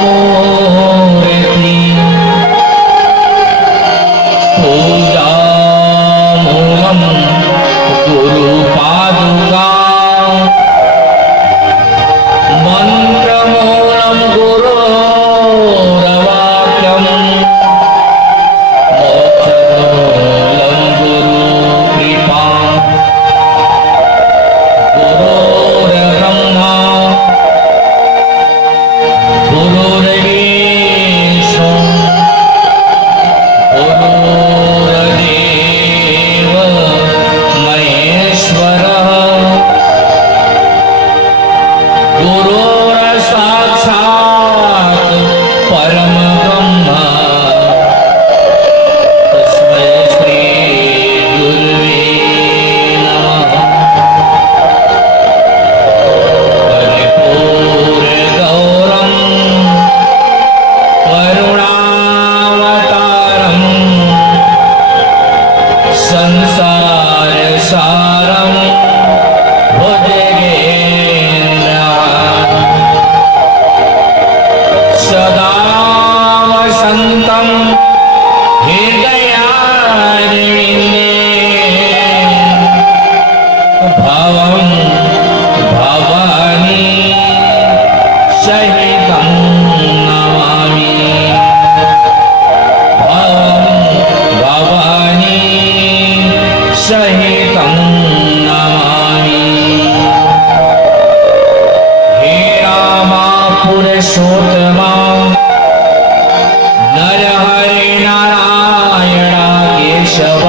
मूर्ति पूजामूलम् गुरुपादुका मन्त्रमूलं गुरोरवाक्यम् मोक्षमूलं गुरुकृपा गुरुर्ब्रह्मा गुरुर्विष्णु गुरुर्देव महेश्वरः गुरुर्साक्षात् परमब्रह्म तस्मै श्री गुरुवे नमः। कर्पूरगौरं करुणावतारं संसारसारं भुजगेन्द्रम् सदा वसन्तं हृदयारविन्दे भवं भवानी सहितं नमामि भवं भवानी सहितं नमामि। हे रामा पुरुषोत्तमा नरहरि नारायण केशव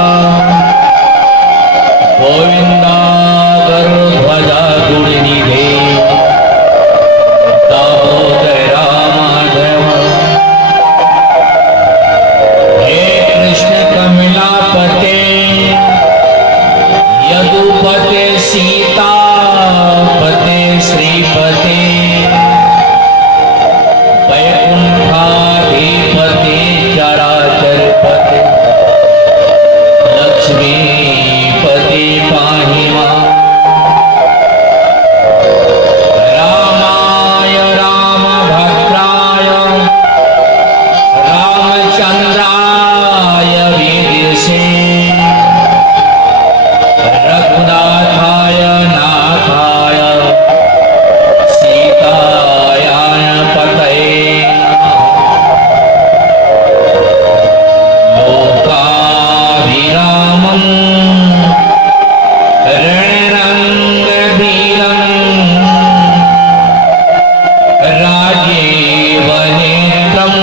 गोविंद गरुध्वज गुणनिधे दामोदर माधव। हे कृष्ण कमलापते यदुपते सीतापते श्रीपते वैकुंठाधिपते चराचरपते लक्ष्मीपते पाहि मां। रामाय रामभद्राय रामचंद्राय वेदसे रघुनाथाय नाथाय सीताय पतये लोकाभिरामं रणरङ्गधीरं राजीवनेत्रं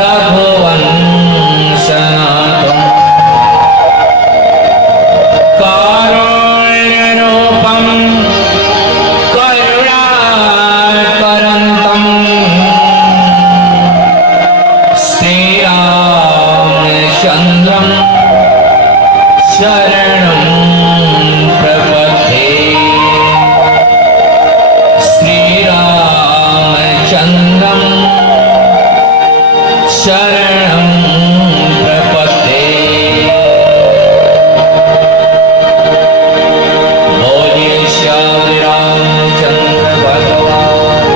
रघुवंशनाथम् कारुण्यरूपं करुणाकरन्तं श्रीरामचन्द्रं शरणं प्रपद्ये। श्रीरामचन्द्रं शरणं प्रपद्ये। बोलिए श्याम रामचंद्र भगवान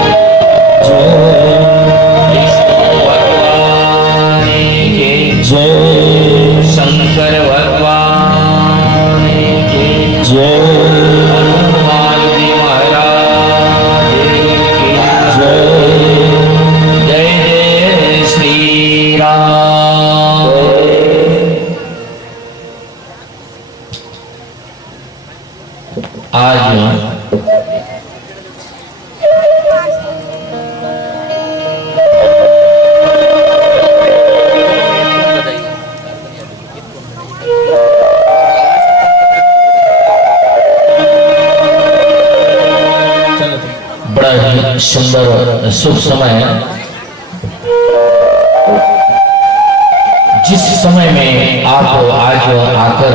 विष्णु भगवान के जय शंकर भगवान के जय हनुमान जी महाराज की जय जय जय श्री राम। आज बड़ा ही सुंदर शुभ समय है, जिस समय में आप आज आकर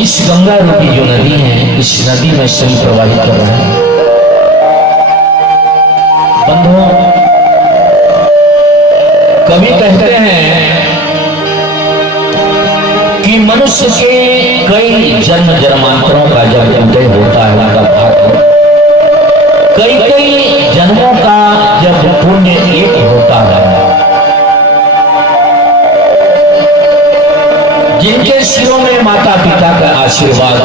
इस गंगा रूपी जो नदी है, इस नदी में शरीर प्रवाहित कर रहे हैं। बंधुओं, कवि कहते हैं कि मनुष्य के कई जन्म जन्मांतरों का जब उदय होता पुण्य एक होता है। जिनके सिरों में माता पिता का आशीर्वाद,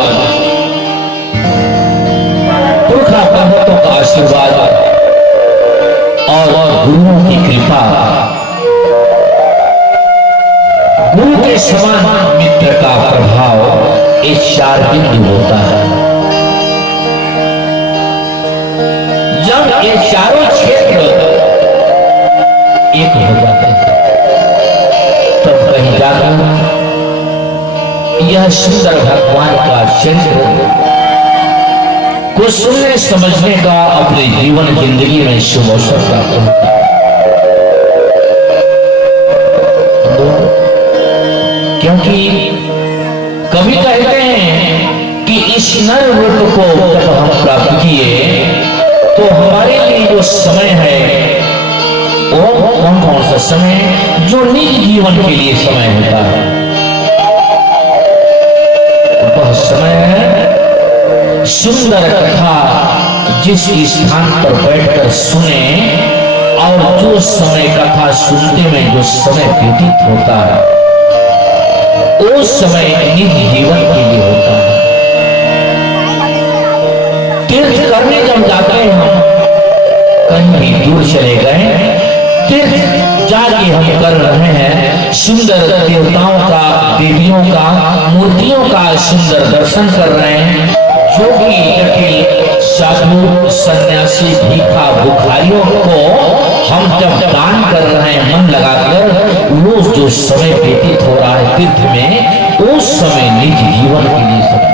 पुरखा प्रभुत्व का आशीर्वाद और गुरुओं की कृपा, गुरु के समान मित्र का प्रभाव, एक चार बिंदु होता है। जब ये चारों क्षेत्र एक हो जाते हैं तब कहीं जाकर यह सुंदर भगवान का चरित्र को सुनने समझने का अपने जीवन जिंदगी में शुभ अवसर प्राप्त होता है। क्योंकि कवि कहते हैं कि इस नर रूप को जब हम प्राप्त किए तो हमारे लिए जो समय है वो कौन कौन सा समय, जो निज जीवन के लिए समय होता है, वह समय है सुंदर कथा जिस स्थान पर बैठकर सुने, और जो समय कथा सुनते में जो समय व्यतीत होता है वो समय निज जीवन के लिए होता है। तीर्थ करने जब जाते हैं, हम कहीं भी दूर चले गए, तीर्थ जाके हम कर रहे हैं, सुंदर देवताओं का, देवियों का, मूर्तियों का सुंदर दर्शन कर रहे हैं। जोगी जटिल साधु सन्यासी भीखा भिखारियों को हम जब दान कर रहे हैं मन लगाकर, वो जो समय व्यतीत हो रहा है तीर्थ में, उस समय निज जीवन के लिए समय।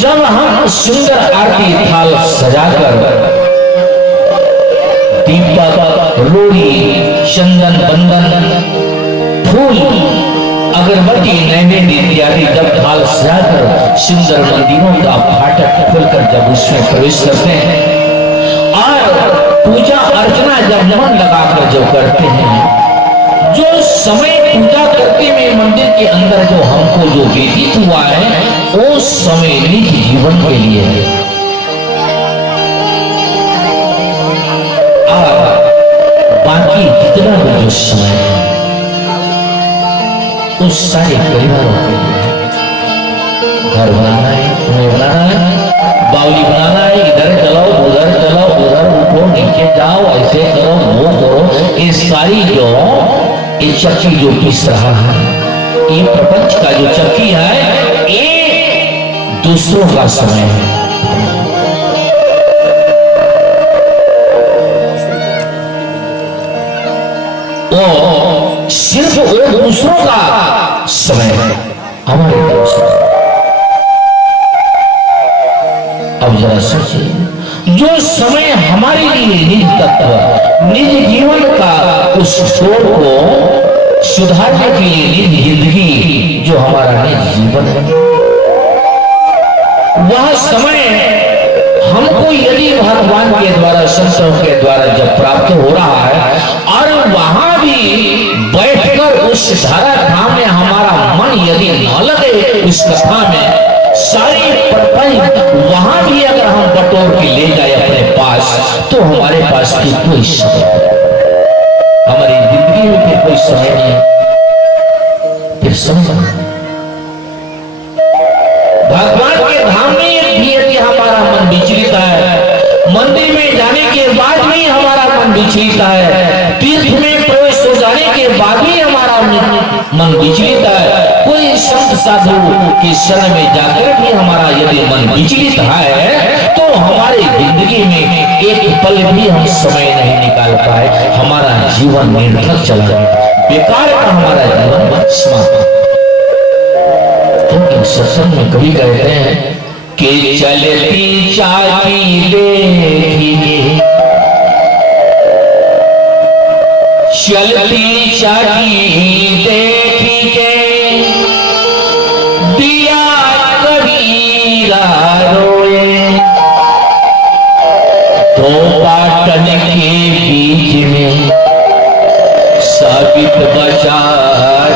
जब हम सुंदर आरती थाल सजाकर दीपक, रोड़ी, चंदन, बंदन, फूल, अगरबत्ती, नैवेद्य इत्यादि जब थाल सजाकर सुंदर मंदिरों का फाटक खोलकर जब उसमें प्रवेश करते हैं और पूजा अर्चना जब मन लगाकर जो करते हैं, जो समय पूजा करते में मंदिर के अंदर जो हमको जो व्यतीत हुआ है वो समय निज जीवन के लिए है। बाकी जितना भी जो समय है उस सारे परिवारों के लिए, घर बनाना है, कुएं बनाना है, बावली बनाना है, इधर चलो उधर उठो नीचे जाओ, ऐसे करो वो करो, ये सारी जो ये चक्की जो पिस रहा है, ये प्रपंच का जो चक्की है, ये दूसरों का समय है। वो सिर्फ वो दूसरों का समय है, हमारे दूसरों। अब जरा सोचिए, जो समय हमारे लिए निज तत्व, निज जीवन का उस छोर को सुधारने के लिए निज जिंदगी जो हमारा निज जीवन है, वह समय हमको यदि भगवान के द्वारा, संतों के द्वारा जब प्राप्त हो रहा है और वहां भी बैठकर उस धारा धाम में हमारा मन यदि न लगे उस कथा में, सारी प्रपंच वहां भी अगर हम बटोर के ले जाए अपने पास, तो हमारे पास की कोई समय, हमारी जिंदगी में फिर कोई समय नहीं, फिर समय भगवान के धाम में भी यदि हमारा मन विचलित है, मंदिर में जाने के बाद भी हमारा मन विचलित है, तीर्थ में प्रवेश हो जाने के बाद भी हमारा मन विचलित है, कोई संत साधु के शरण में जाकर भी हमारा यदि मन विचलित है, तो हमारी जिंदगी में एक पल भी हम समय नहीं निकाल पाए, हमारा जीवन निरर्थक चला गया, बेकार का हमारा जीवन समाप्त। तो सत्संग में कभी कहते हैं कि चलती चाकी देखिए, चलती चाकी देखी के दिया कबीरा रोए, दो पाटन के बीच में साबित बचा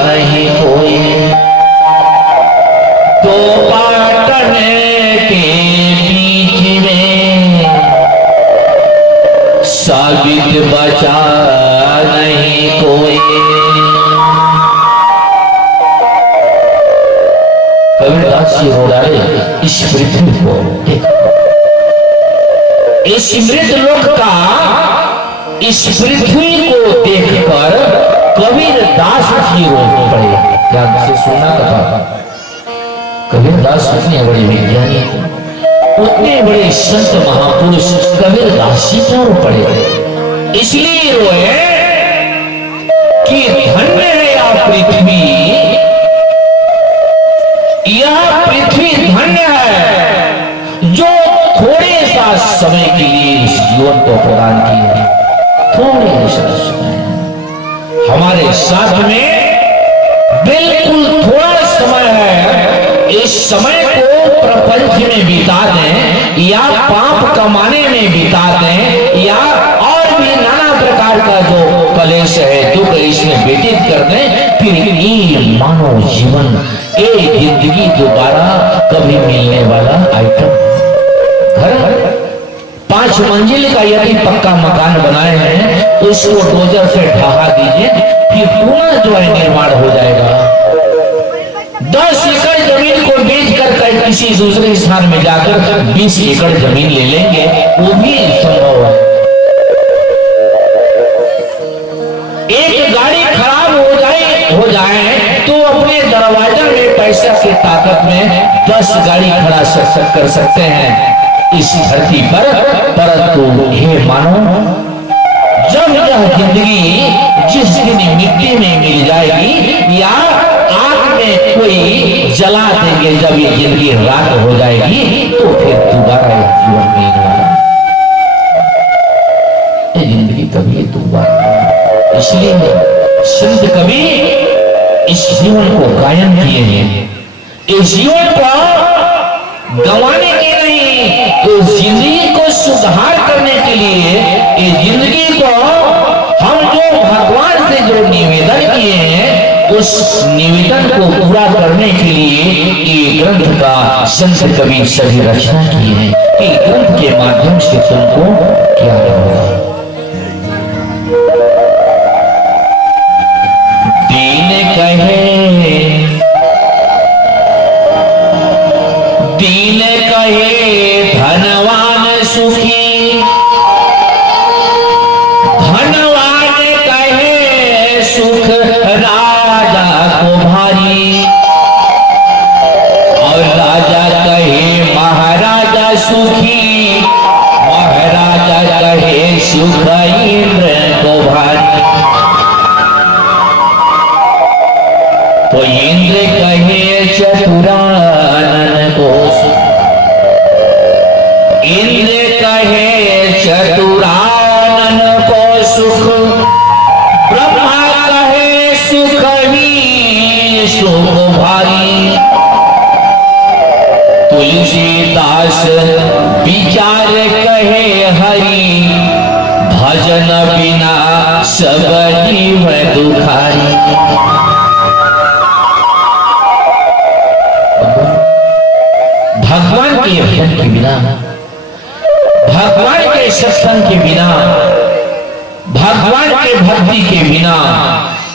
नहीं कोई, दो पाटन के बीच में साबित बचा नहीं कोई। कबीरदास जी रो रहे इस पृथ्वी को देखो, इस मृत लोक का, इस पृथ्वी को देखकर कबीरदास जी रो पड़े। ध्यान से सुनना कथा। कबीरदास उतने बड़े विज्ञानी, उतने बड़े संत महापुरुष कबीरदास जी रो पड़े। इसलिए रोए कि धन्य है यह पृथ्वी, यह पृथ्वी धन्य है जो थोड़े सा समय के लिए इस जीवन को प्रदान किया। थोड़े सा समय हमारे साथ में बिल्कुल थोड़ा समय है। इस समय को प्रपंच में बिता दें या पाप कमाने में बिता दें या और भी नाना प्रकार का जो कलेश है दुख इसमें व्यतीत कर दें, फिर ये मानव जीवन, ये जिंदगी दोबारा कभी मिलने वाला आइटम। घर 5 मंजिल का यदि पक्का मकान बनाए हैं उसको डोजर से ढहा दीजिए, फिर पुनः जो है निर्माण हो जाएगा। 10 एकड़ जमीन को बेच कर किसी दूसरे स्थान में जाकर 20 एकड़ जमीन ले लेंगे, वो भी संभव है। एक गाड़ी खराब हो जाए तो अपने दरवाजा में पैसा की ताकत में 10 गाड़ी खड़ा कर सकते हैं इस धरती पर। परंतु हे मानो, जब यह जिंदगी जिस दिन मिट्टी में मिल जाएगी या आग में कोई जला देंगे, जब ये जिंदगी राख हो जाएगी तो फिर दोबारा जीवन नहीं होगा। ये जिंदगी कभी दोबारा, इसलिए संत कवि इस जीवन को गायन किए हैं। इस जीवन को गंवाने के नहीं, इस जिंदगी को सुधार करने के लिए, इस जिंदगी को हम जो भगवान से जो निवेदन किए हैं उस निवेदन को पूरा करने के लिए ये ग्रंथ का संत कवि सभी रचना किए हैं कि ग्रंथ के माध्यम से तुमको क्या होगा। दीन कहे धनवान सुखी, धनवान कहे सुख राजा को भारी, और राजा कहे महाराजा सुखी, महाराजा कहे सुख इंद्र को भारी। तो इंद्र कहे चतुरानन को, इंद्र कहे चतुरानन को सुख, ब्रह्मा कहे सुख विष्णु को भारी। तुलसीदास विचार कहे हरि, भजन बिना सब जीव दुखारी। भगवान के भजन के बिना, भगवान के सत्संग के बिना, भगवान के भक्ति के बिना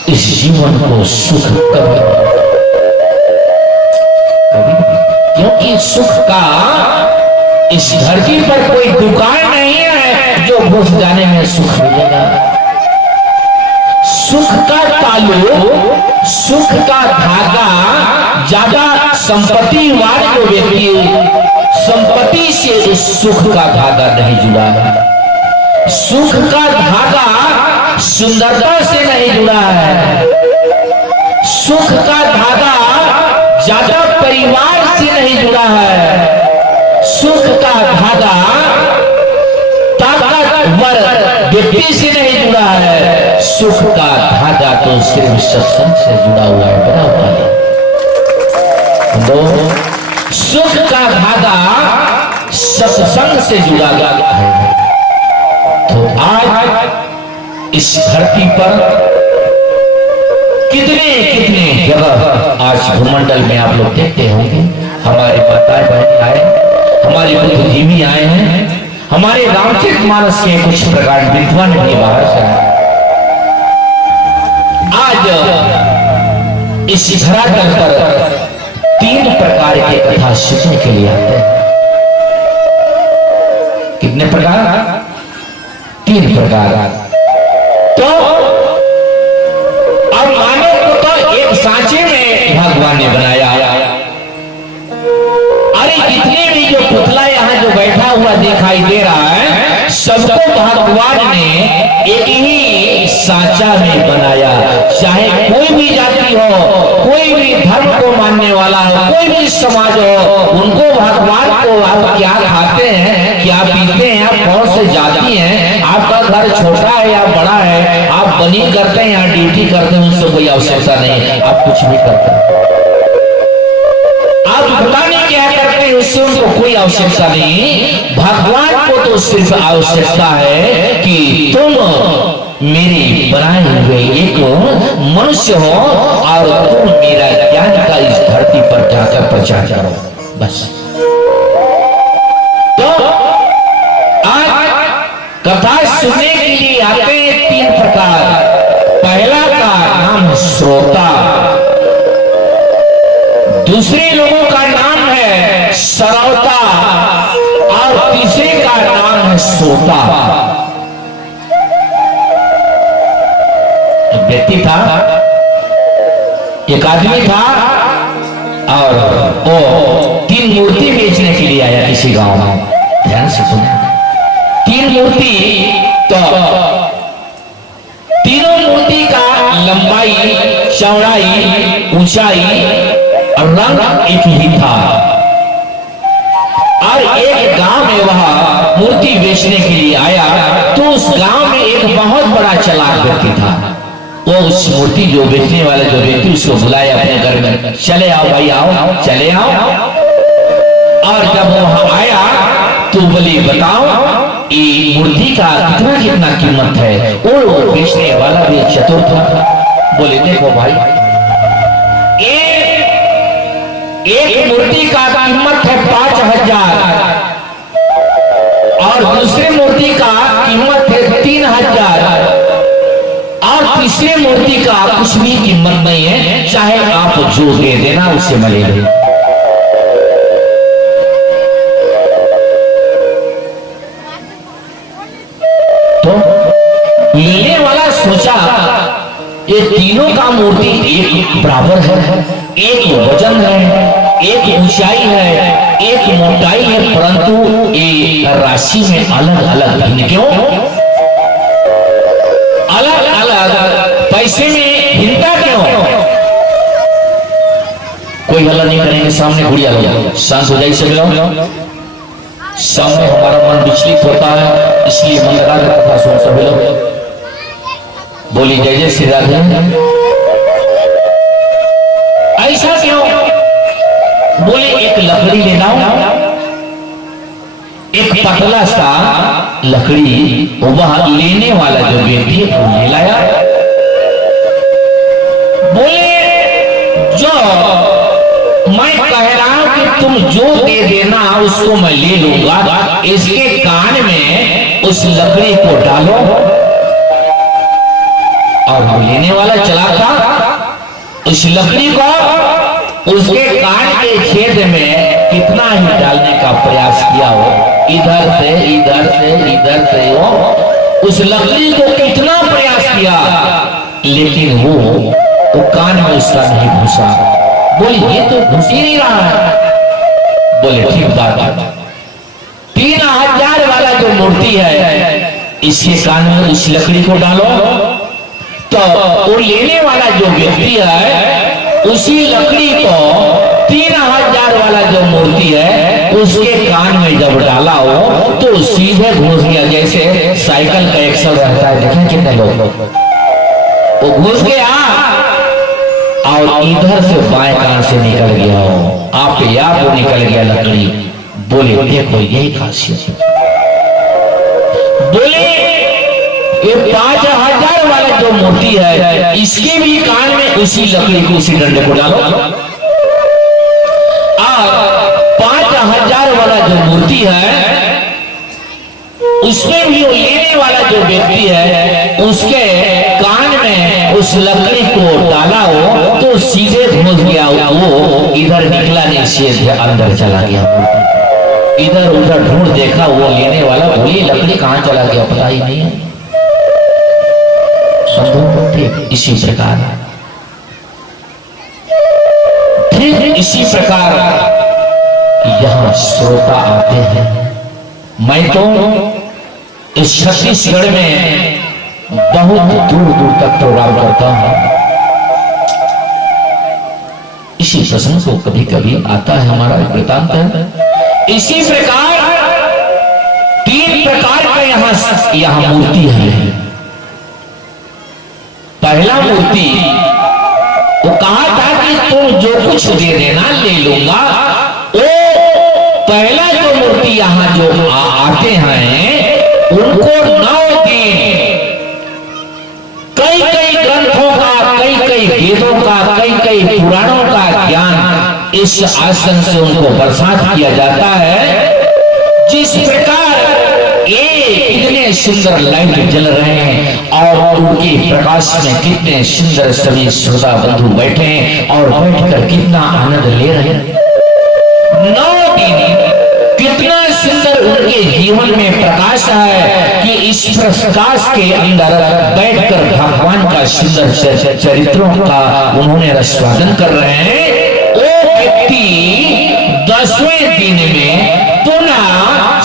इस जीवन को सुख कभी, क्योंकि सुख का इस धरती पर कोई दुकान नहीं है जो घुस जाने में सुख मिलेगा। सुख का ताल्लुक, सुख का धागा ज्यादा संपत्ति वाले जो व्यक्ति, संपत्ति से इस सुख का धागा नहीं जुड़ा है। सुख का धागा सुंदरता से नहीं जुड़ा है। सुख का धागा ज्यादा परिवार से नहीं जुड़ा है। सुख का धागा ताकतवर व्यक्ति से नहीं जुड़ा है। सुख का धागा तो सिर्फ सत्संग से जुड़ा हुआ है। बराबर सुख का धागा सत्संग से जुड़ा गया है। तो आज इस धरती पर कितने कितने जगह आज भूमंडल में आप लोग देखते होंगे, हमारे माताएं बहनें आए, हमारे बुद्धिजीवी आए हैं, हमारे रामचरितमानस के कुछ प्रकार विद्वान के बाहर से आज इस धरातल पर 3 प्रकार के कथा सीखने के लिए आते हैं। कितने प्रकार? 3 प्रकार। तो अब मानव को तो एक सांचे में भगवान ने बनाया। अरे जितने भी जो पुतला यहाँ जो बैठा हुआ दिखाई दे रहा है, सबको भगवान ने एक ही सांचा में बनाया। चाहे कोई भी जाति हो, कोई भी धर्म को मानने वाला हो, कोई भी समाज हो, उनको भगवान को आप क्या खाते हैं, क्या पीते हैं, आप कौन से जाति हैं, आपका घर छोटा है या बड़ा है, आप बनी करते हैं या ड्यूटी करते हैं, उससे कोई आवश्यकता नहीं। आप कुछ भी करते हैं, आप पता नहीं क्या करते हैं, उससे उनको कोई आवश्यकता नहीं। भगवान को तो सिर्फ आवश्यकता है कि तुम मेरे बनाए हुए एक मनुष्य हो और तुम मेरा ज्ञान का इस धरती पर जाकर प्रचार करो, बस। तो आज कथा सुनने के लिए आते हैं 3 प्रकार। पहला का नाम है श्रोता, दूसरे लोगों का नाम है श्रोता और तीसरे का नाम है सोता। व्यक्ति था, एक आदमी था और वो 3 मूर्ति बेचने के लिए आया किसी गांव में। ध्यान से सुना, 3 मूर्ति। तो तीनों मूर्ति का लंबाई, चौड़ाई, ऊंचाई और रंग एक ही था। और एक गांव में वह मूर्ति बेचने के लिए आया, तो उस गांव में एक बहुत बड़ा चालाक व्यक्ति था। वो उस मूर्ति जो बेचने वाला जो व्यक्ति, उसको बुलाया अपने घर में, चले आओ भाई, आओ, चले आओ। और जब वहां आया तो बोले, बताओ ये मूर्ति का कितना कीमत है। वो बेचने वाला भी चतुर था। बोले, देखो भाई, एक मूर्ति का कीमत है 5000 और दूसरे मूर्ति का कीमत है 3000 और तीसरे मूर्ति का कुछ भी कीमत नहीं है, चाहे आप जो दे देना उससे मैं ले लूं। तो लेने वाला सोचा, ये तीनों का मूर्ति एक बराबर है, एक वजन है, एक ऊंचाई है, एक मोटाई है, परंतु ये राशि में अलग अलग भिन्न क्यों? अलग अलग पैसे में भिन्नता क्यों? कोई हल्ला नहीं करेंगे, सामने गुड़िया लोग शांत हो जाइए सभी लोग। सामने हमारा मन विचलित होता है, इसलिए मन लगा के कथा सुन सभी लोग। बोली जय जय श्री राधे। ऐसा क्यों? बोले, एक लकड़ी लेना, एक पतला सा लकड़ी, वह लेने वाला जो व्यक्ति वो ले लाया। बोले, जो मैं कह रहा हूं कि तुम जो दे देना उसको मैं ले लूंगा, इसके कान में उस लकड़ी को डालो। और वो लेने वाला चला था, उस लकड़ी को उसके कान के छेद में कितना ही डालने का प्रयास किया हो, इधर से इधर से इधर से हो, उस लकड़ी को कितना प्रयास किया, लेकिन वो कान में उसका नहीं घुसा। बोले, ये तो घुस ही नहीं रहा है। बोले, ठीक बात। 3000 वाला जो मूर्ति है, इसके कान में उस लकड़ी को डालो, तो वो लेने वाला जो व्यक्ति है, उसी लकड़ी को 3000 वाला जो मूर्ति है, उसके कान में जब डाला हो तो सीधे घुस गया। जैसे साइकिल का एक्सल रहता है, देखें कितने लोग, वो घुस गया और इधर से बाएं कान से निकल गया हो, आप वो निकल गया लकड़ी। बोले, देखो यही खासियत। बोले, ये 5000 वाला जो मूर्ति है, इसके भी कान में उसी लकड़ी को, उसी डंडे को डालो, और 5000 वाला जो मूर्ति है, उसमें भी वो लेने वाला जो व्यक्ति है उसके कान में उस लकड़ी को डाला हो तो सीधे घुस गया, वो इधर निकला नहीं, सीधे अंदर चला गया। इधर उधर ढूंढ देखा, वो लेने वाला बोली लकड़ी कहाँ चला गया पता ही नहीं है। ठीक इसी प्रकार, ठीक इसी प्रकार यहां श्रोता आते हैं। मैं तो इस छत्तीसगढ़ में बहुत दूर दूर तक प्रोग्राम करता हूं। इसी प्रसंग को कभी कभी आता है हमारा वृतांत है। इसी प्रकार 3 प्रकार का यहां मूर्ति है। पहला मूर्ति वो कहा था कि तुम जो कुछ दे देना ले लूंगा। वो पहला जो मूर्ति यहां जो आते हैं उनको 9 दिन कई कई ग्रंथों का, कई कई वेदों का, कई कई पुराणों का ज्ञान इस आसन से उनको बरसात किया जाता है। जिस प्रकार ये कितने सुंदर लाइट जल रहे हैं और उनके प्रकाश में कितने सुंदर सभी श्रोता बंधु बैठे हैं और बैठकर कितना आनंद ले रहे हैं। 9 दिन कितना सुंदर उनके जीवन में प्रकाश है कि इस प्रकाश के अंदर बैठकर भगवान का सुंदर चरित्रों का उन्होंने रसवादन कर रहे हैं। वो व्यक्ति 10वें दिन में पुनः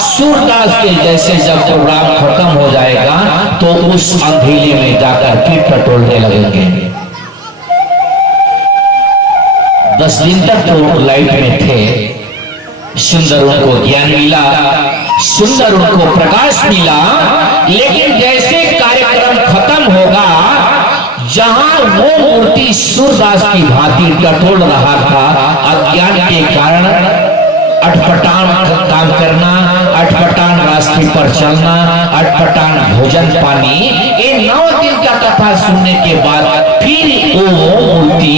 सूरदास के जैसे जब प्रोग्राम खत्म हो जाएगा तो उस अंधेले में जाकर फिर टटोलने लगेंगे। 10 दिन तक तो लाइट में थे, सुंदर उनको ज्ञान मिला, सुंदर उनको प्रकाश मिला। लेकिन जैसे कार्यक्रम खत्म होगा, जहां वो मूर्ति सूरदास की भांति टटोल रहा था, अज्ञान के कारण अटपटान काम करना, अटपटान रास्ते पर चलना, अटपटान भोजन पानी, ये 9 दिन का कथा सुनने के बाद फिर वो मूर्ति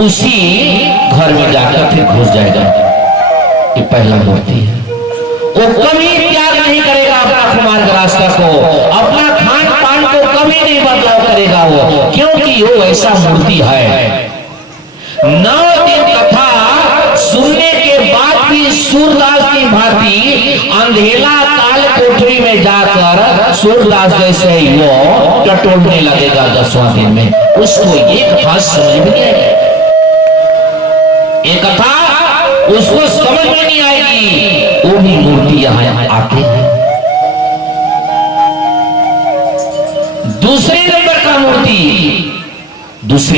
उसी घर में जाकर फिर घुस जाएगा। ये पहला मूर्ति है। वो कभी त्याग नहीं करेगा अपना कुमार्ग रास्ता को, अपना खान पान को कभी नहीं बदलाव करेगा वो, क्योंकि वो ऐसा मूर्ति है। 9 दिन कथा सुनने के बाद भी सूरदास की भांति अंधेला काल कोठरी में जाकर सूरदास जैसे ही वो टटोलने लगेगा 10वां दिन में। उसको एक कथा समझ में नहीं आएगी, एक कथा उसको समझ में नहीं आएगी। वो भी मूर्ति यहां आते हैं। दूसरे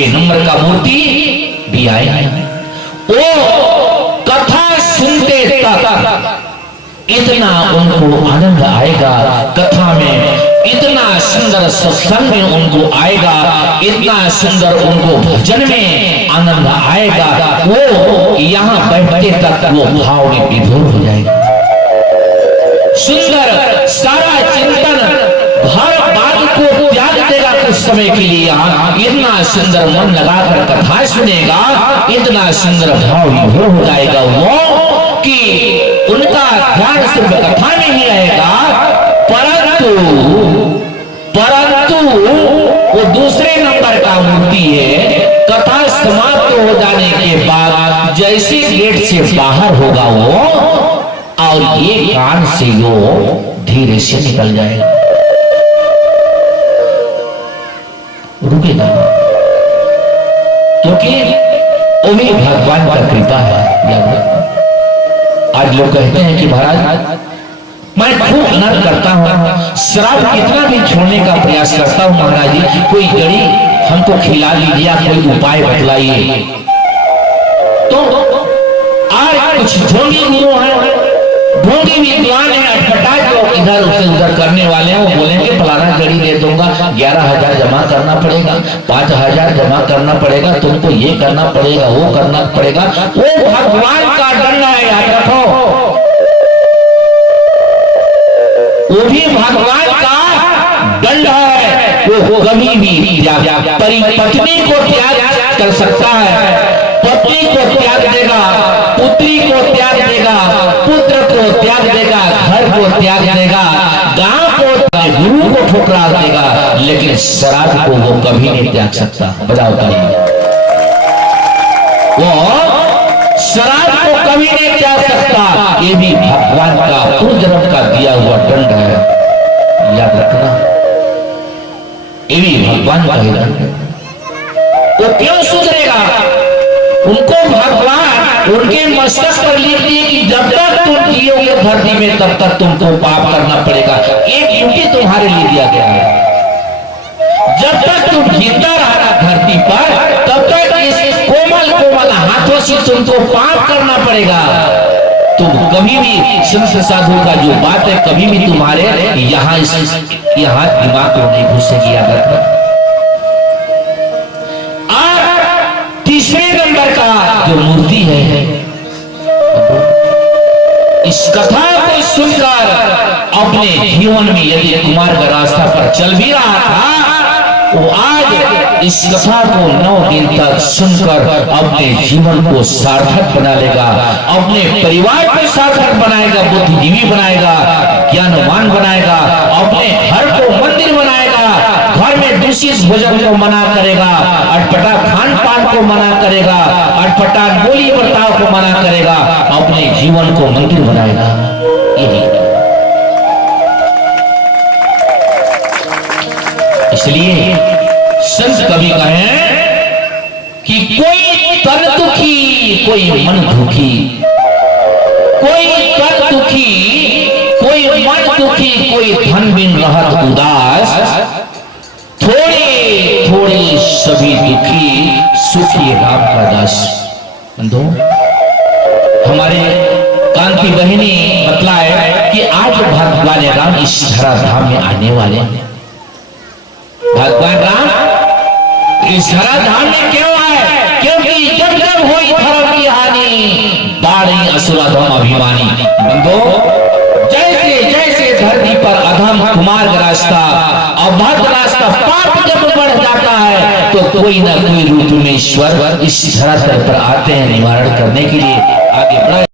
नंबर का मूर्ति भी आए हैं। वो कथा सुनते तक इतना उनको आनंद आएगा, कथा में इतना सुंदर सत्संग में उनको आएगा, इतना सुंदर उनको भजन में आनंद आएगा, वो यहाँ बैठते तक वो भाव में विभोर हो जाएगा। सुंदर सारा चिंतन हर बात को त्याग देगा कुछ समय के लिए। इतना सुंदर मन लगाकर कथा सुनेगा, इतना सुंदर भाव विभोर हो जाएगा वो कि उनका ध्यान सिर्फ कथा में ही रहेगा। परंतु वो दूसरे नंबर का मूर्ति है। कथा समाप्त हो जाने के बाद जैसे गेट से बाहर होगा वो, और ये कान से वो धीरे से निकल जाएगा, रुकेगा, क्योंकि वो भी भगवान का कृपा है। आज लोग कहते हैं कि महाराज मैं खूब नर्क करता हूँ, शराब कितना भी छोड़ने का प्रयास करता हूँ, महाराज जी कोई जड़ी हमको खिला लीजिए, कोई उपाय बतलाइए। तो आज कुछ ढोंगी गुरु हैं, ढोंगी विद्वान है, अटपटा जो इधर उधर करने वाले हैं, वो बोलेंगे फलाना जड़ी दे दूंगा, 11,000 जमा करना पड़ेगा, 5,000 जमा करना पड़ेगा, तुमको ये करना पड़ेगा, वो करना पड़ेगा। वो भगवान का दंड है, याद रखो, वो भी भगवान का दंड है। वो कभी भी पत्नी को त्याग कर सकता है, पत्नी को त्याग देगा, पुत्री को त्याग देगा, पुत्र को त्याग देगा, घर को त्याग देगा, गांव लेकिन शराब को वो कभी नहीं त्याग सकता। बताओ कहीं वो शराब को कभी नहीं त्याग सकता। ये भी भगवान का पूर्व जन्म का दिया हुआ दंड है, याद रखना। ये भी भगवान का ही दंड है। वो क्यों सुधरेगा? उनको भगवान उनके मस्तक पर लिख दिए कि जब तक तुम जियोगे धरती में तब तक तुमको पाप करना पड़ेगा। एक ड्यूटी तुम्हारे लिए दिया गया है, जब तक तुम जिंदा रहना धरती पर तब तक इस कोमल कोमल हाथों से तुमको पाप करना पड़ेगा। तुम कभी भी संत साधु का जो बात है कभी भी तुम्हारे यहाँ दिमाग को नहीं घुसेगी, याद रखना। तीसरे नंबर का जो मूर्ति है, इस कथा को सुनकर अपने जीवन में यदि कुमार का रास्ता पर चल भी रहा था, वो आज इस कथा को 9 दिन तक सुनकर अपने जीवन को सार्थक बना लेगा, अपने परिवार को सार्थक बनाएगा, बुद्धिजीवी बनाएगा, ज्ञानवान बनाएगा, अपने घर को मंदिर बनाएगा, घर में दूषित भोजन को मना करेगा, अटपटा खान पान को मना करेगा, अटपटा बोली बर्ताव को मना करेगा, अपने जीवन को मंदिर बनाएगा। यही इसलिए संत कवि कहें कि कोई तन दुखी कोई मन दुखी, कोई तन दुखी कोई मन दुखी, कोई धन बिन रहत उदास, थोड़े थोड़े सभी दुखी, सुखी राम का दास। बंधु, हमारे कांति बहिनी बतलाए कि आज भगवान राम इस धराधाम में आने वाले हैं। भगवान राम इस धराधाम में क्यों आए? क्योंकि जब जब हुई धर्म की हानि, बाढ़ी असुराधम अभिमानी। बंधु, जैसे जैसे धरती पर अधम कुमार्ग रास्ता, अभद्र रास्ता, पाप जब बढ़ जाता है तो कोई ना कोई रूप में ईश्वर इस धरातल पर आते हैं निवारण करने के लिए। आगे बढ़े।